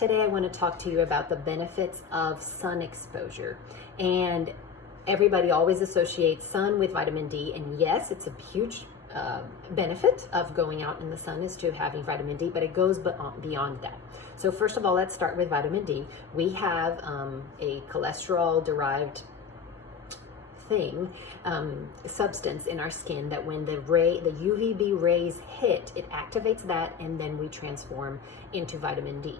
Today I want to talk to you about the benefits of sun exposure. And everybody always associates sun with vitamin D, and yes, it's a huge benefit of going out in the sun is to having vitamin D, but it goes beyond that. So first of all, let's start with vitamin D. We have a cholesterol-derived substance in our skin that when the UVB rays hit, it activates that, and then we transform into vitamin D.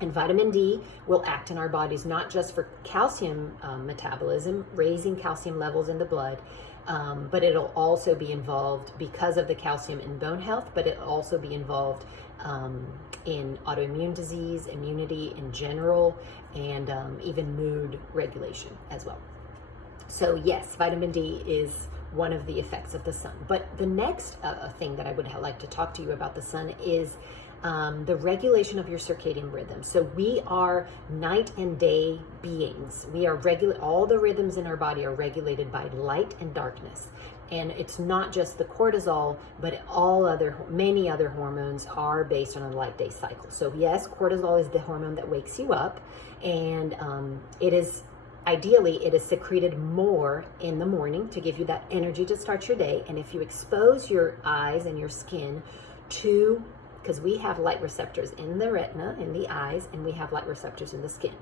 And vitamin D will act in our bodies not just for calcium metabolism, raising calcium levels in the blood, but it'll also be involved because of the calcium in bone health, but it'll also be involved in autoimmune disease, immunity in general, and even mood regulation as well. So yes, vitamin D is one of the effects of the sun. But the next thing that I would like to talk to you about the sun is the regulation of your circadian rhythm. So we are night and day beings. We are all the rhythms in our body are regulated by light and darkness. And it's not just the cortisol, but many other hormones are based on a light day cycle. So yes, cortisol is the hormone that wakes you up, and ideally, it is secreted more in the morning to give you that energy to start your day. And if you expose your eyes and your skin because we have light receptors in the retina, in the eyes, and we have light receptors in the skin.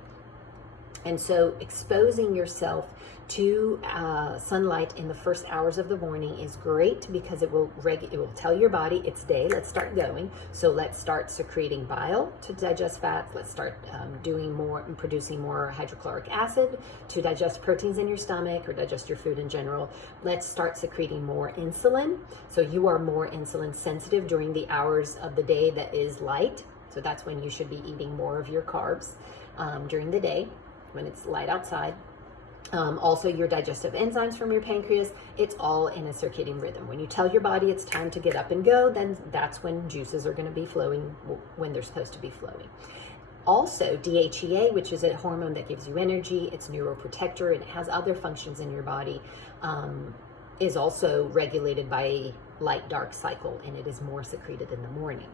And so exposing yourself to sunlight in the first hours of the morning is great because it will tell your body it's day, let's start going. So let's start secreting bile to digest fats. Let's start doing more and producing more hydrochloric acid to digest proteins in your stomach or digest your food in general. Let's start secreting more insulin. So you are more insulin sensitive during the hours of the day that is light. So that's when you should be eating more of your carbs during the day, when it's light outside. Also your digestive enzymes from your pancreas, it's all in a circadian rhythm. When you tell your body it's time to get up and go, then that's when juices are going to be flowing when they're supposed to be flowing. Also, DHEA, which is a hormone that gives you energy, it's neuroprotector, and it has other functions in your body, is also regulated by a light-dark cycle, and it is more secreted in the morning.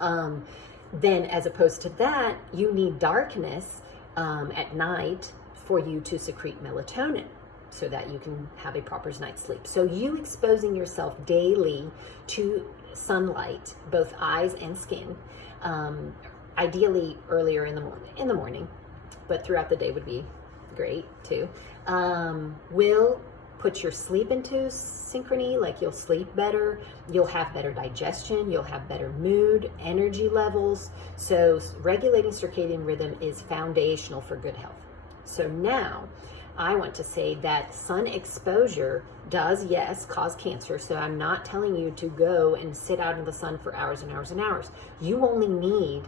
Then as opposed to that, you need darkness at night for you to secrete melatonin so that you can have a proper night's sleep. So you exposing yourself daily to sunlight, both eyes and skin, ideally earlier in the morning, but throughout the day would be great too, will put your sleep into synchrony. Like you'll sleep better, you'll have better digestion, you'll have better mood, energy levels. So regulating circadian rhythm is foundational for good health. So now I want to say that sun exposure does, yes, cause cancer. So I'm not telling you to go and sit out in the sun for hours and hours and hours. You only need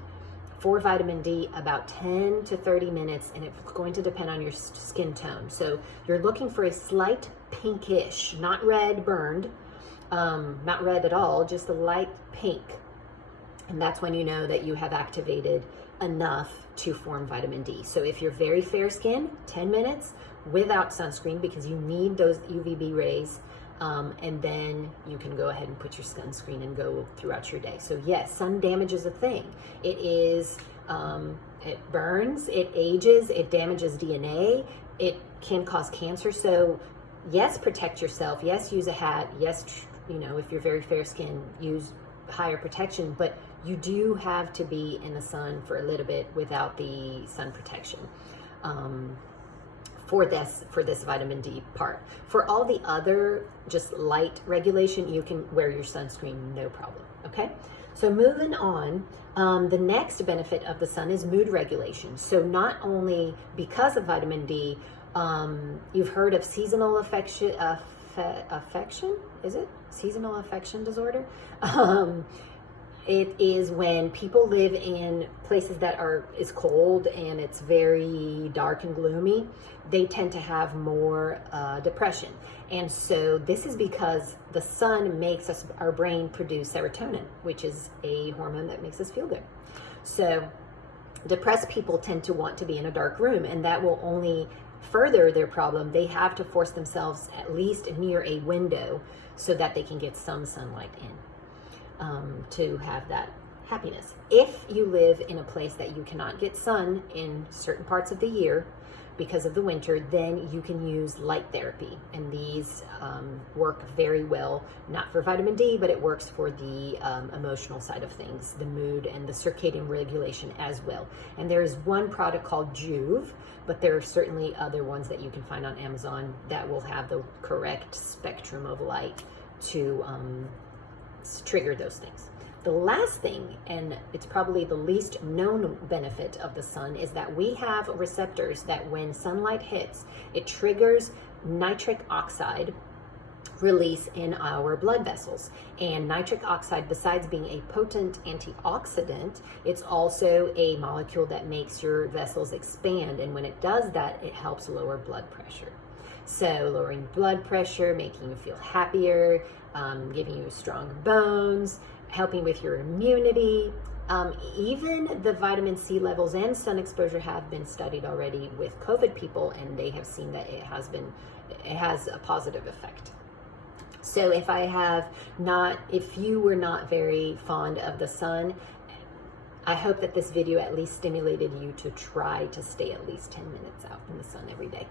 for vitamin D about 10 to 30 minutes, and it's going to depend on your skin tone. So you're looking for a slight pinkish, not red burned, not red at all, just a light pink. And that's when you know that you have activated enough to form vitamin D. So if you're very fair skin, 10 minutes without sunscreen because you need those UVB rays, and then you can go ahead and put your sunscreen and go throughout your day. So yes, sun damage is a thing. It is, it burns, it ages, it damages DNA, it can cause cancer. So yes, protect yourself. Yes, use a hat. Yes, if you're very fair skin, use higher protection, but you do have to be in the sun for a little bit without the sun protection. For this vitamin D part. For all the other just light regulation, you can wear your sunscreen, no problem. Okay, so moving on, the next benefit of the sun is mood regulation. So not only because of vitamin D, you've heard of seasonal affection, is it? Seasonal affection disorder? It is when people live in places that is cold and it's very dark and gloomy, they tend to have more depression. And so this is because the sun makes our brain produce serotonin, which is a hormone that makes us feel good. So depressed people tend to want to be in a dark room, and that will only further their problem. They have to force themselves at least near a window so that they can get some sunlight in. To have that happiness. If you live in a place that you cannot get sun in certain parts of the year because of the winter, then you can use light therapy. And these work very well, not for vitamin D, but it works for the emotional side of things, the mood and the circadian regulation as well. And there is one product called Joovv, but there are certainly other ones that you can find on Amazon that will have the correct spectrum of light to trigger those things. The last thing, and it's probably the least known benefit of the sun, is that we have receptors that when sunlight hits, it triggers nitric oxide release in our blood vessels. And nitric oxide, besides being a potent antioxidant, it's also a molecule that makes your vessels expand. And when it does that, it helps lower blood pressure. So lowering blood pressure, making you feel happier, giving you strong bones, helping with your immunity. Even the vitamin C levels and sun exposure have been studied already with COVID people, and they have seen that it has a positive effect. So if you were not very fond of the sun, I hope that this video at least stimulated you to try to stay at least 10 minutes out in the sun every day.